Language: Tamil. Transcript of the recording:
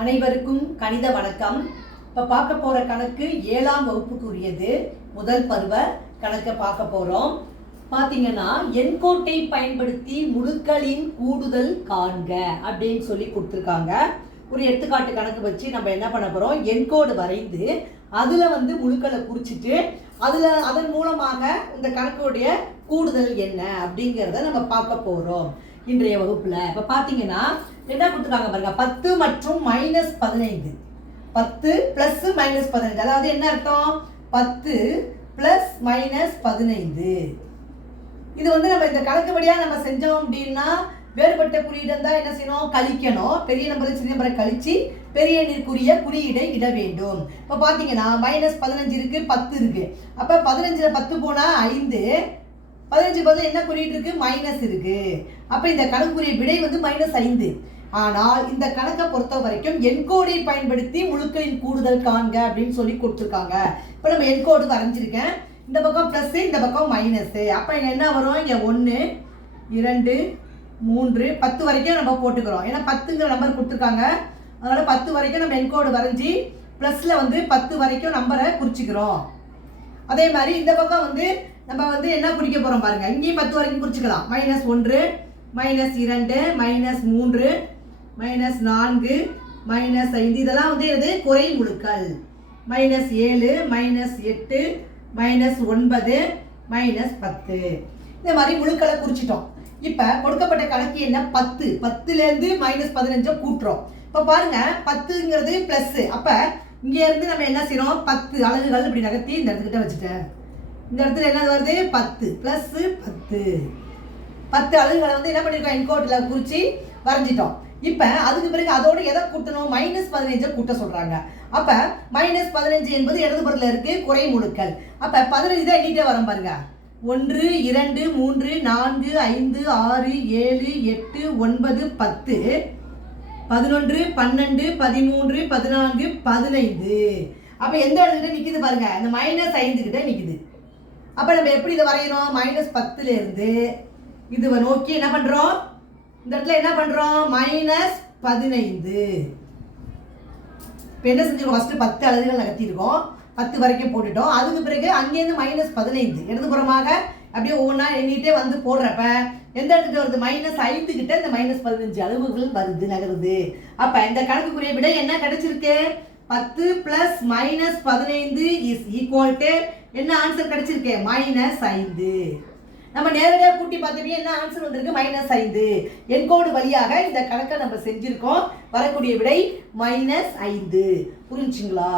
அனைவருக்கும் கணித வணக்கம். இப்போ பார்க்க போகிற கணக்கு ஏழாம் வகுப்புக்குரியது. முதல் பருவ கணக்கை பார்க்க போகிறோம் பார்த்தீங்கன்னா எண்கோட்டை பயன்படுத்தி முழுக்களின் கூடுதல் காண்க அப்படின்னு சொல்லி கொடுத்துருக்காங்க. ஒரு எடுத்துக்காட்டு கணக்கு வச்சு நம்ம என்ன பண்ண போகிறோம் எண்கோடு வரைந்து அதில் வந்து முழுக்களை குறிச்சிட்டு அதில் அதன் மூலமாக இந்த கணக்குடைய கூடுதல் என்ன அப்படிங்கிறத நம்ம பார்க்க போகிறோம் இன்றைய வகுப்பில். இப்போ பார்த்தீங்கன்னா என்ன கொடுத்துருக்காங்க பாருங்க. பத்து மற்றும் மைனஸ் பதினைந்து. பத்து ப்ளஸ் மைனஸ் பதினைந்து. அதாவது என்ன அர்த்தம்? பத்து ப்ளஸ் மைனஸ் பதினைந்து. இது வந்து நம்ம இந்த கணக்குப்படியாக நம்ம செஞ்சோம் அப்படின்னா வேறுபட்ட குறியீடு இருந்தால் என்ன செய்யணும்? கழிக்கணும். பெரிய நம்பரை சிறிய நம்பரை கழித்து பெரிய எண்ணிற்குரிய குறியீடை இட வேண்டும். இப்போ பார்த்தீங்கன்னா மைனஸ் பதினஞ்சு இருக்குது பத்து இருக்கு. அப்போ பதினஞ்சில் பத்து போனால் ஐந்து. பதினஞ்சு பதில் என்ன குறியீடு இருக்கு மைனஸ் இருக்கு. அப்போ இந்த கணக்குரிய விடை வந்து மைனஸ் ஐந்து. ஆனால் இந்த கணக்கை பொறுத்த வரைக்கும் என்கோடை பயன்படுத்தி முழுக்களின் கூடுதல் காண்க அப்படின்னு சொல்லி கொடுத்துருக்காங்க. இப்போ நம்ம என்கோடு வரைஞ்சிருக்கேன் இந்த பக்கம் ப்ளஸ் இந்த பக்கம் மைனஸ் அப்போ இங்கே என்ன வரும்? இங்கே ஒன்று இரண்டு மூன்று பத்து வரைக்கும் நம்ம போட்டுக்கிறோம். ஏன்னா பத்துங்கிற நம்பர் கொடுத்துருக்காங்க. அதனால் பத்து வரைக்கும் நம்ம என்கோடு வரைஞ்சி ப்ளஸில் வந்து பத்து வரைக்கும் நம்பரை குறிச்சிக்கிறோம். அதே மாதிரி இந்த பக்கம் வந்து நம்ம வந்து என்ன குறிக்க போகிறோம் பாருங்க. இங்கேயும் பத்து வரைக்கும் குறிச்சிக்கலாம் மைனஸ் ஒன்று மைனஸ் இரண்டு மைனஸ் மூன்று மைனஸ் நான்கு மைனஸ் ஐந்து. இதெல்லாம் வந்து எது குறை முழுக்கள். மைனஸ் ஏழு மைனஸ் எட்டு மைனஸ் ஒன்பது மைனஸ் பத்து. இந்த மாதிரி முழுக்களை குறிச்சிட்டோம் இப்போ கொடுக்கப்பட்ட கணக்கு என்ன? பத்து. பத்துலேருந்து மைனஸ் பதினஞ்சை கூட்டுறோம். இப்போ பாருங்க பத்துங்கிறது ப்ளஸ்ஸு அப்போ இங்கேருந்து நம்ம என்ன செய்கிறோம் பத்து அலகுகள் இப்படி நகர்த்தி இந்த இடத்துக்கிட்ட வச்சுட்டேன். இந்த இடத்துல என்ன வருது? பத்து. ப்ளஸ்ஸு பத்து. பத்து அலகுகளை வந்து என்ன பண்ணியிருக்கோம் என்கோட்டில் குறித்து வரைஞ்சிட்டோம். இப்போ அதுக்கு பிறகு அதோடு எதை கூட்டணும்? மைனஸ் பதினஞ்சை கூட்ட சொல்கிறாங்க அப்போ மைனஸ் பதினஞ்சு என்பது இடதுபுறத்தில் இருக்குது குறை முழுக்கள். அப்போ பதினஞ்சு தான் எண்ணிட்டே வரோம் பாருங்க. ஒன்று இரண்டு மூன்று நான்கு ஐந்து ஆறு ஏழு எட்டு ஒன்பது பத்து. பதினொன்று பன்னெண்டு பதிமூன்று பதினான்கு பதினைந்து. அப்போ எந்த இடத்துக்கிட்ட நிற்கிது பாருங்க? இந்த மைனஸ் ஐந்து கிட்ட நிற்கிது அப்போ நம்ம எப்படி இதை வரையணும்? மைனஸ் பத்துலேருந்து இதுவை நோக்கி என்ன பண்ணுறோம் இந்த இடத்துல என்ன பண்ணுறோம் மைனஸ் பதினைந்து. இப்போ என்ன செஞ்சிருக்கோம்? ஃபஸ்ட்டு பத்து அலகுகள் நகர்த்திருக்கோம் பத்து வரைக்கும் போட்டுட்டோம். அதுக்கு பிறகு அங்கேருந்து மைனஸ் பதினைந்து. இடதுபுறமாக அப்படியே ஒவ்வொன்றா எண்ணிகிட்டே வந்து போடுறப்ப எந்த இடத்துல வருது? மைனஸ் ஐந்து கிட்ட இந்த மைனஸ் பதினஞ்சு அளவுகள் வருது நகருது. அப்போ இந்த கணக்குக்குரிய விட என்ன கிடைச்சிருக்கு? பத்து பிளஸ் மைனஸ் பதினைந்து இஸ் ஈக்குவல் டு என்ன ஆன்சர் கிடைச்சிருக்கு? மைனஸ் ஐந்து. நம்ம நேரடியாக கூட்டி பார்த்தோமே என்ன ஆன்சர் வந்திருக்கு? மைனஸ் ஐந்து. என்கோடு வழியாக இந்த கணக்கை நம்ம செஞ்சுருக்கோம். வரக்கூடிய விடை மைனஸ் ஐந்து. புரிஞ்சுங்களா?